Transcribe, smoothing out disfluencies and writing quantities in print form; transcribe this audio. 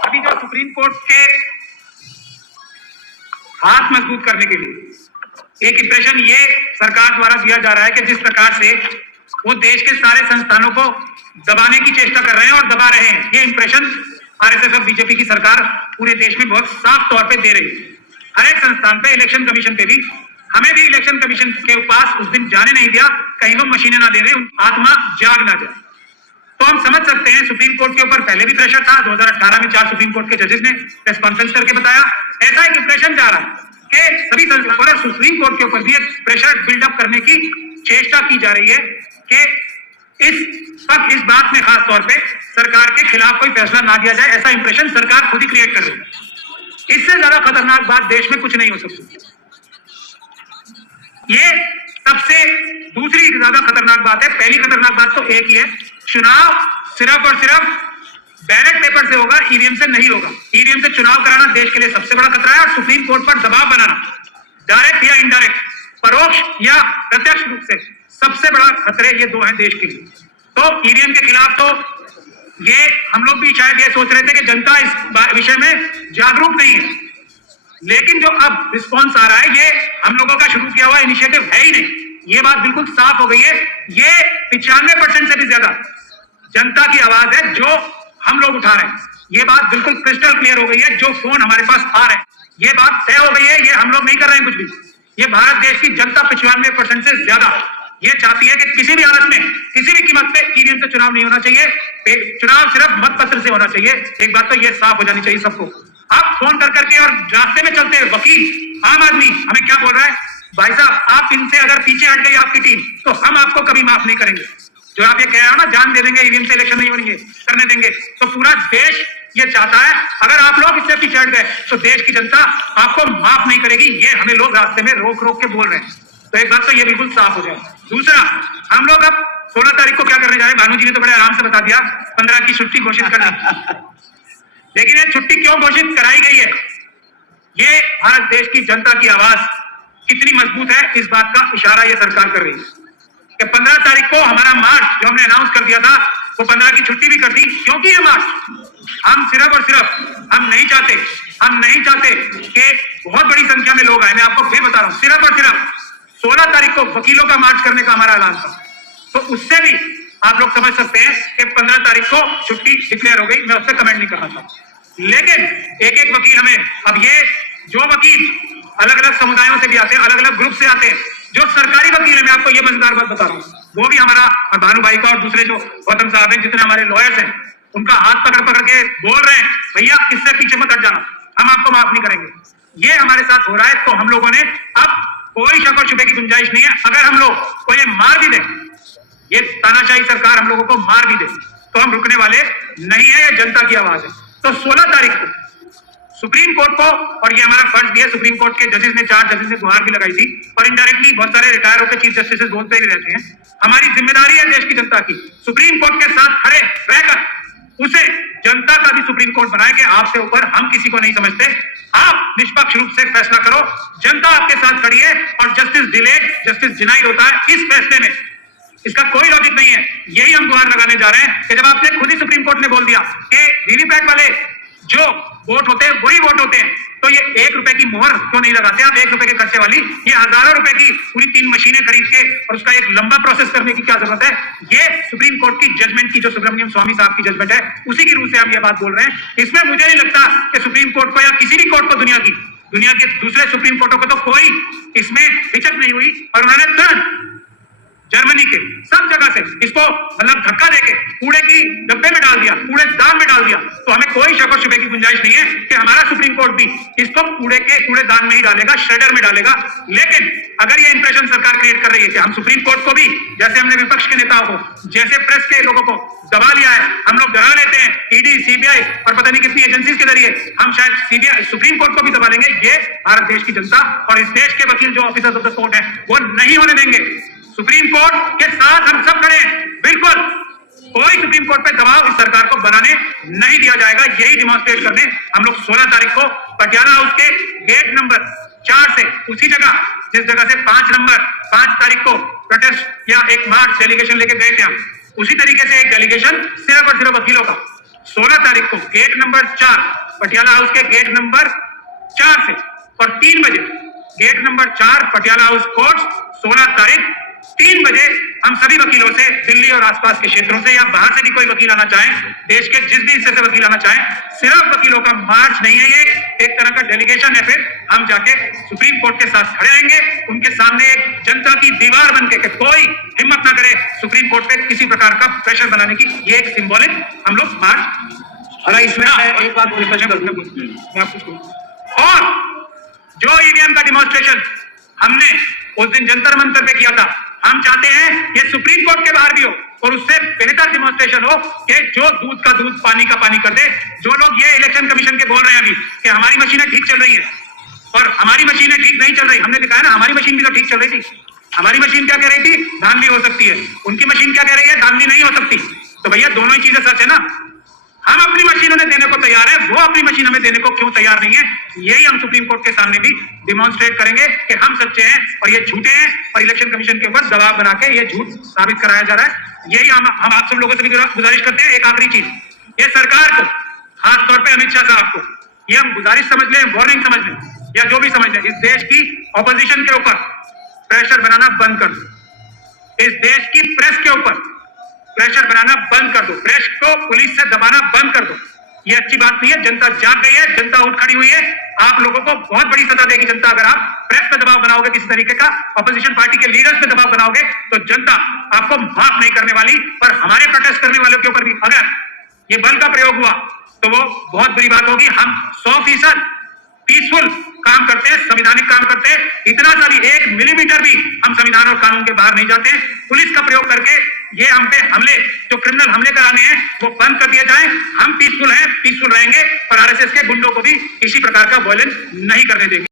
अभी जो supreme court के हाथ मजबूत करने के लिए एक इंप्रेशन ये सरकार द्वारा दिया जा रहा है कि जिस प्रकार से वो देश के सारे संस्थानों को दबाने की चेष्टा कर रहे हैं और दबा रहे हैं, ये इंप्रेशन आरएसएस और बीजेपी की सरकार पूरे देश में बहुत साफ तौर पे दे रही है। हर एक संस्थान पे, इलेक्शन कमीशन पे भी, हमें भी इलेक्शन कमीशन के पास उस दिन जाने नहीं दिया, कहीं वो मशीनें ना दे रहे, आत्मा जाग ना जाए। तो हम समझ सकते हैं सुप्रीम कोर्ट के ऊपर पहले भी प्रेशर था। 2018 में 4 सुप्रीम कोर्ट के जजेस ने प्रेस कॉन्फ्रेंस करके बताया, ऐसा एक इंप्रेशन जा रहा है कि सभी संस्थानों और सुप्रीम कोर्ट के ऊपर भी एक प्रेशर बिल्डअप करने की चेष्टा की जा रही है कि इस बात में खास तौर पे सरकार के खिलाफ कोई फैसला ना दिया जाए। ऐसा इंप्रेशन सरकार खुद ही क्रिएट कर रही है। इससे ज्यादा खतरनाक बात देश में कुछ नहीं हो सकती। ये सबसे दूसरी ज्यादा खतरनाक बात है। पहली खतरनाक बात तो एक ही है, चुनाव सिर्फ और सिर्फ बैलेट पेपर से होगा, ईवीएम से नहीं होगा। ईवीएम से चुनाव कराना देश के लिए सबसे बड़ा खतरा है और सुप्रीम कोर्ट पर दबाव बनाना, डायरेक्ट या इनडायरेक्ट, परोक्ष या प्रत्यक्ष रूप से, सबसे बड़ा खतरे ये दो हैं देश के लिए। तो ईवीएम के खिलाफ तो ये हम लोग भी शायद ये सोच रहे थे कि जनता इस विषय में जागरूक नहीं है, लेकिन जो अब रिस्पॉन्स आ रहा है ये हम लोगों का शुरू किया हुआ इनिशिएटिव है ही नहीं। ये बात बिल्कुल साफ हो गई है। ये 95% से भी ज्यादा जनता की आवाज है जो हम लोग उठा रहे हैं। ये बात बिल्कुल क्रिस्टल क्लियर हो गई है। जो फोन हमारे पास आ रहे हैं, ये बात तय हो गई है। ये हम लोग नहीं कर रहे हैं कुछ भी। ये भारत देश की जनता 95% से ज्यादा ये चाहती है कि किसी भी हालत में, किसी भी कीमत पे ईवीएम से चुनाव नहीं होना चाहिए। चुनाव सिर्फ मत पत्र से होना चाहिए। एक बात तो ये साफ हो जानी चाहिए सबको। आप फोन कर करके और रास्ते में चलते हैं वकील, आम आदमी हमें क्या बोल रहा है, भाई साहब आप इनसे अगर पीछे हट गई आपकी टीम तो हम आपको कभी माफ नहीं करेंगे। जो आप ये कह रहे हो ना, जान दे देंगे, ईवीएम से इलेक्शन नहीं होंगे, करने देंगे, तो पूरा देश ये चाहता है अगर आप लोग इससे पीछे हट गए तो देश की जनता आपको माफ नहीं करेगी। ये हमें लोग रास्ते में रोक रोक के बोल रहे हैं। तो एक बात तो ये बिल्कुल साफ हो जाए। दूसरा, हम लोग अब 16 तारीख को क्या करने जा रहे हैं, भानु जी ने तो बड़े आराम से बता दिया, 15 की छुट्टी घोषित करना। लेकिन ये छुट्टी क्यों घोषित कराई गई है, ये भारत देश की जनता की आवाज कितनी मजबूत है इस बात का इशारा ये सरकार कर रही है कि 15 तारीख को हमारा मार्च जो हमने अनाउंस कर दिया था वो 15 की छुट्टी भी कर दी। क्योंकि ये मार्च हम सिर्फ और सिर्फ हम नहीं चाहते कि बहुत बड़ी संख्या में लोग आए। मैं आपको फिर बता रहा हूं, सिर्फ और सिर्फ 16 तारीख को वकीलों का मार्च करने का हमारा ऐलान था। तो उससे भी आप लोग समझ सकते हैं कि 15 तारीख को छुट्टी डिक्लेयर हो गई। मैं उससे कमेंट नहीं करना चाहता, लेकिन एक एक वकील हमें, अब ये जो वकील अलग अलग समुदायों से भी आते हैं, अलग अलग ग्रुप से आते हैं, जो सरकारी वकील है, मैं आपको ये मजेदार बात बता रहा हूँ, वो भी हमारा और भानु भाई का और दूसरे जो गौतम साहब हैं, जितने हमारे लॉयर्स हैं, उनका हाथ पकड़ पकड़ के बोल रहे हैं भैया इससे पीछे मत हट जाना, हम आपको माफ नहीं करेंगे। ये हमारे साथ हो रहा है। तो हम लोगों ने अब कोई शक और शुबे की गुंजाइश नहीं है। अगर हम लोग को ये मार भी दें, ये तानाशाही सरकार हम लोगों को मार भी दे, तो हम रुकने वाले नहीं है। ये जनता की आवाज है। तो 16 तारीख को सुप्रीम कोर्ट को, और ये हमारा फर्ज भी है, सुप्रीम कोर्ट के जजेस ने 4 जजेस ने गुहार भी लगाई थी और इनडायरेक्टली बहुत सारे रिटायर होकर चीफ जस्टिस बोलते ही रहते हैं। हमारी जिम्मेदारी है देश की जनता की, सुप्रीम कोर्ट के साथ खड़े रहकर उसे जनता का भी सुप्रीम कोर्ट बनाए कि आपसे ऊपर हम किसी को नहीं समझते, आप निष्पक्ष रूप से फैसला करो, जनता आपके साथ खड़ी है और जस्टिस डिलेड जस्टिस डिनाइड होता है इस फैसले में। इसका कोई लॉजिक नहीं है। यही हम गुहार लगाने जा रहे हैं कि जब आपने खुद ही सुप्रीम कोर्ट ने बोल दिया कि वीवीपैट वाले जो वोट होते हैं वही वोट होते हैं, तो ये 1 रुपए की मोहर क्यों नहीं लगाते आप, 1 रुपए के खर्चे वाली, ये हजारों रुपए की पूरी 3 मशीनें खरीद के और उसका एक लंबा प्रोसेस करने की क्या जरूरत है। ये सुप्रीम कोर्ट की जजमेंट की, जो सुब्रमण्यम स्वामी साहब की जजमेंट है, उसी की रूह से हम ये बात बोल रहे हैं। इसमें मुझे नहीं लगता कि सुप्रीम कोर्ट को या किसी भी कोर्ट को, दुनिया के दूसरे सुप्रीम कोर्टों को तो कोई इसमें हिचक नहीं हुई और उन्होंने तुरंत जर्मनी के सब जगह से इसको मतलब धक्का देके कूड़े की डब्बे में डाल दिया, कूड़े दान में डाल दिया। तो हमें कोई शक और शुबे की गुंजाइश नहीं है कि हमारा सुप्रीम कोर्ट भी इसको कूड़े दान में ही डालेगा, श्रेडर में डालेगा। लेकिन अगर ये इंप्रेशन सरकार क्रिएट कर रही है कि हम सुप्रीम कोर्ट को भी, जैसे हमने विपक्ष के नेताओं को, जैसे प्रेस के लोगों को दबा लिया है, हम लोग डरा लेते हैं ईडी, सीबीआई और पता नहीं कितनी एजेंसीज के जरिए, हम शायद सुप्रीम कोर्ट को भी दबा लेंगे। ये भारत देश की जनता और इस देश के वकील जो ऑफिसर्स ऑफ द कोर्ट है वो नहीं होने देंगे। सुप्रीम कोर्ट के साथ हम सब खड़े हैं। बिल्कुल कोई सुप्रीम कोर्ट पे दबाव इस सरकार को बनाने नहीं दिया जाएगा। यही डिमॉन्स्ट्रेट करने हम लोग 16 तारीख को पटियाला हाउस के गेट नंबर 4 से, उसी जगह जिस जगह से 5 तारीख को प्रोटेस्ट या एक मार्च डेलीगेशन लेके गए थे हम, उसी तरीके से एक डेलीगेशन सिर्फ और सिर्फ वकीलों का 16 तारीख को गेट नंबर 4 पटियाला हाउस के गेट नंबर 4 से और 3 बजे gate number 4 Patiala house court 16 तारीख 3 बजे हम सभी वकीलों से दिल्ली और आसपास के क्षेत्रों से या बाहर से भी कोई वकील आना चाहे, देश के जिस भी हिस्से से वकील आना चाहे, सिर्फ वकीलों का मार्च नहीं है, ये एक तरह का डेलीगेशन है। फिर हम जाके सुप्रीम कोर्ट के साथ खड़े रहेंगे, उनके सामने एक जनता की दीवार बनके कि कोई हिम्मत ना करे सुप्रीम कोर्ट पे किसी प्रकार का प्रेशर बनाने की। ये एक सिंबॉलिक हम लोग मार्च। और इसमें एक बात मैं आपको और जो ईवीएम का डिमॉन्स्ट्रेशन हमने उस दिन जंतर मंतर पे किया था, हम चाहते हैं ये सुप्रीम कोर्ट के बाहर भी हो और उससे बेहतर डिमॉन्स्ट्रेशन हो कि जो दूध का दूध पानी का पानी कर दे। जो लोग ये इलेक्शन कमीशन के बोल रहे हैं अभी कि हमारी मशीनें ठीक चल रही हैं और हमारी मशीनें ठीक नहीं चल रही, हमने दिखाया ना हमारी मशीन भी तो ठीक चल रही थी। हमारी मशीन क्या कह रही थी? धांधली हो सकती है। उनकी मशीन क्या कह रही है? धांधली नहीं हो सकती। तो भैया दोनों ही चीजें सच है ना। हम अपनी मशीन उन्हें देने को तैयार है, वो अपनी मशीन हमें देने को क्यों तैयार नहीं है? यही हम सुप्रीम कोर्ट के सामने भी डिमॉन्स्ट्रेट करेंगे कि हम सच्चे हैं और ये झूठे हैं और इलेक्शन कमीशन के ऊपर दबाव बना के ये झूठ साबित कराया जा रहा है। यही हम आप सब लोगों से भी गुजारिश करते हैं। एक आखिरी चीज, ये सरकार को, खास तौर पर अमित शाह साहब को, ये हम गुजारिश समझ लें, वार्निंग समझ लें या जो भी समझ लें, इस देश की ऑपोजिशन के ऊपर प्रेशर बनाना बंद कर दो। इस देश की प्रेस के ऊपर प्रेशर बनाना बंद कर दो। प्रेस को पुलिस से दबाना बंद कर दो। ये अच्छी बात नहीं है। जनता जाग गई है, जनता उठ खड़ी हुई है। आप लोगों को बहुत बड़ी सजा देगी जनता अगर आप प्रेस पे दबाव बनाओगे, किसी तरीके का ऑपोजिशन पार्टी के लीडर्स पे दबाव बनाओगे तो जनता आपको माफ नहीं करने वाली। पर हमारे प्रोटेस्ट करने वालों के ऊपर भी अगर ये बल का प्रयोग हुआ तो वो बहुत बुरी बात होगी। हम 100% पीसफुल काम करते हैं, संवैधानिक काम करते हैं। इतना सा भी 1 मिलीमीटर भी हम संविधान और कानून के बाहर नहीं जाते। पुलिस का प्रयोग करके ये हम पे हमले, जो क्रिमिनल हमले कराने हैं वो बंद कर दिए जाएं। हम पीसफुल हैं, पीसफुल रहेंगे और आरएसएस के गुंडों को भी किसी प्रकार का वायलेंस नहीं करने देंगे।